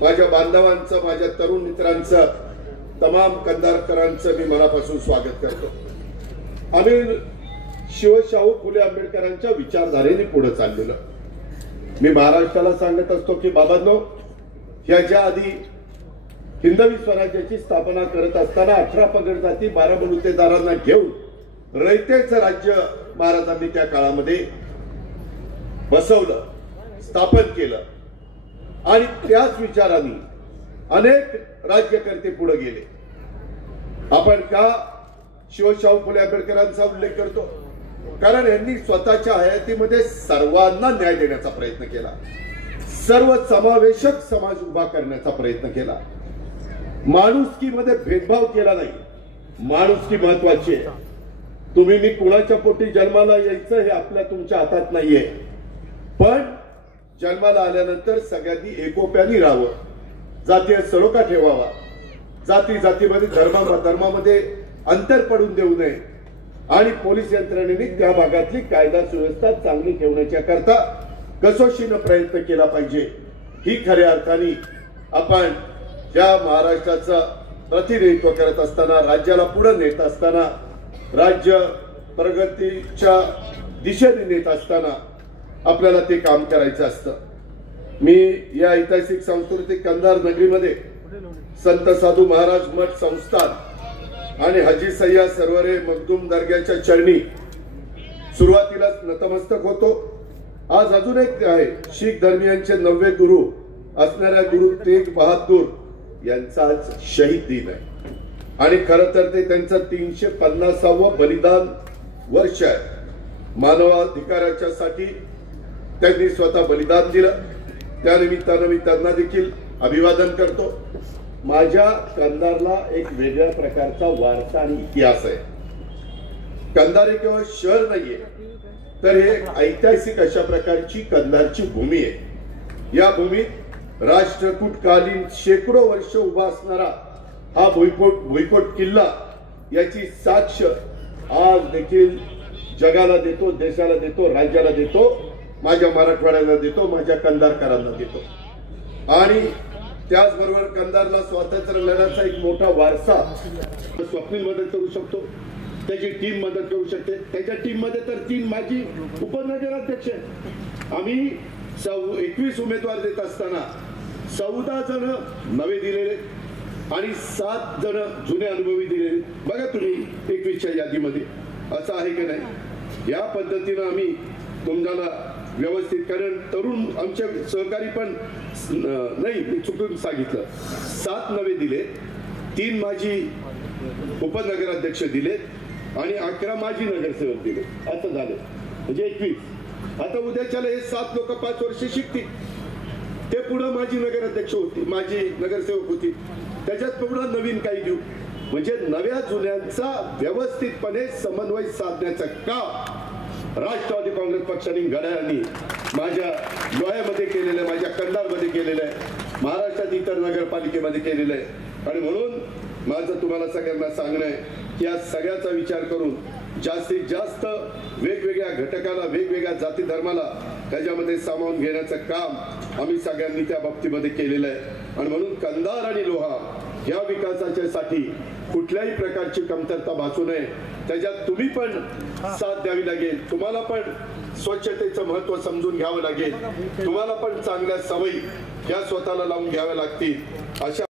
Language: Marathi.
माझ्या बांधवांचं, माझ्या तरुण मित्रांचं, तमाम कंधारकरांचं मी मनापासून स्वागत करतो। आम्ही शिवशाहू फुले आंबेडकरांच्या विचारधारेने पुढे चाललेलो। मी महाराष्ट्राला सांगत असतो की बाबांनो, याच्या आधी हिंदवी स्वराज्याची स्थापना करत असताना 18 पगड जाती 12 बलुतेदारांना घेऊन रयतेचं राज्य महाराजांनी त्या काळामध्ये बसवलं, स्थापन केलं आणि त्याच विचारांनी अनेक राज्यकर्ते पुढे गेले। आपण का शिवशाहू फुले आंबेडकरांचा उल्लेख करतो? कारण यांनी स्वतःच्या हयातीमध्ये सर्वांना न्याय देण्याचा प्रयत्न केला, सर्व समावेशक समाज उभा करण्याचा प्रयत्न केला, माणुसकीमध्ये भेदभाव केला नाही। माणुसकी महत्वाची आहे। तुम्ही मी कुणाच्या पोटी जन्माला यायचं हे आपल्या तुमच्या हातात नाहीये, पण जन्माला आल्यानंतर सगळ्यांनी एकोप्याने राहावं, जातीय सलोखा ठेवावा, जाती जातीमध्ये धर्मामध्ये अंतर पडून देऊ नये आणि पोलीस यंत्रणेने त्या भागातली कायदा सुव्यवस्था चांगली ठेवण्याच्या करता कसोशीने प्रयत्न केला पाहिजे। ही खऱ्या अर्थाने आपण ज्या महाराष्ट्राचं प्रतिनिधित्व करत असताना, राज्याला पुढे नेत असताना, राज्य प्रगतीच्या दिशेने नेत असताना आपल्याला ते काम करायचं असतं। मी या ऐतिहासिक सांस्कृतिक कंधार नगरीमध्ये संत साधू महाराज मठ संस्थान आणि हाजी सय्यद सरवरे मखदूम दर्ग्याच्या चरणी सुरुवातीलाच नतमस्तक होतो। आज अजून एक आहे, शीख धर्मियांचे 9वे गुरु असणाऱ्या गुरु तेग बहादूर यांचा आज शहीद दिन आहे आणि खरं तर ते त्यांचं 350वे बलिदान वर्ष आहे। मानवाधिकाराच्या साठी त्यांनी स्वतः बलिदान दिलं, त्या निमित्तानं मी त्यांना देखील अभिवादन करतो। माझ्या कंधारला एक वेगळ्या प्रकारचा वारसा आणि इतिहास आहे। कंधार केवळ शहर नाहीये, तर हे ऐतिहासिक अशा प्रकारची कंधारची भूमी आहे। या भूमीत राष्ट्रकूटकालीन शेकडो वर्ष उभा असणारा हा भुईकोट किल्ला याची साक्ष आज देखील जगाला देतो, देशाला देतो, राज्याला देतो, माझ्या मराठवाड्याला देतो, माझ्या कंधारकरांना देतो। आणि त्याचबरोबर कंधारला स्वातंत्र्य लढ्याचा एक मोठा वारसा स्वप्नील मदत करू शकतो, त्याची टीम मदत करू शकते। त्याच्या टीम मध्ये तर 3 माजी उपनगराध्यक्ष आहेत। आम्ही 21 उमेदवार देत असताना 14 जण नवे दिलेले आणि 7 जण जुने अनुभवी दिलेले। बघा तुम्ही 21च्या यादीमध्ये असं आहे की नाही? या पद्धतीनं आम्ही तुम्हाला व्यवस्थित, कारण तरुण आमचे सहकारी पण नाही, मी चुकून सांगितलं, 7 नवे दिले, 3 माजी उपनगराध्यक्ष दिलेत आणि 11 माजी नगरसेवक दिले, असं झालं म्हणजे 21। आता उद्याच्याला हे 7 लोक 5 वर्ष शिकतील, ते पुढे माजी नगराध्यक्ष होती, माजी नगरसेवक होती, त्याच्यात पुढे नवीन काही देऊ, म्हणजे नव्या जुन्यांचा व्यवस्थितपणे समन्वय साधण्याचं काम राष्ट्रवादी काँग्रेस पक्षाने घड्याळांनी माझ्या लोह्यामध्ये केलेलं आहे, माझ्या कंधारमध्ये केलेलं आहे, महाराष्ट्रात इतर नगरपालिकेमध्ये केलेलं आहे। आणि म्हणून माझं तुम्हाला सगळ्यांना सांगणं आहे की या सगळ्याचा विचार करून जास्तीत जास्त वेगवेगळ्या घटकाला, वेगवेगळ्या जाती धर्माला त्याच्यामध्ये सामावून घेण्याचं काम आम्ही सगळ्यांनी त्या बाबतीमध्ये केलेलं आहे। आणि म्हणून कंधार आणि लोहा या विकासाच्या साठी कुठल्याही प्रकारची कमतरता भासू नये, त्याच्यात तुम्ही पण साथ द्यावी लागेल, तुम्हाला पण स्वच्छतेचं महत्त्व समजून घ्यावं लागेल, तुम्हाला पण चांगल्या सवयी या स्वतःला लावून घ्याव्या लागतील। अशा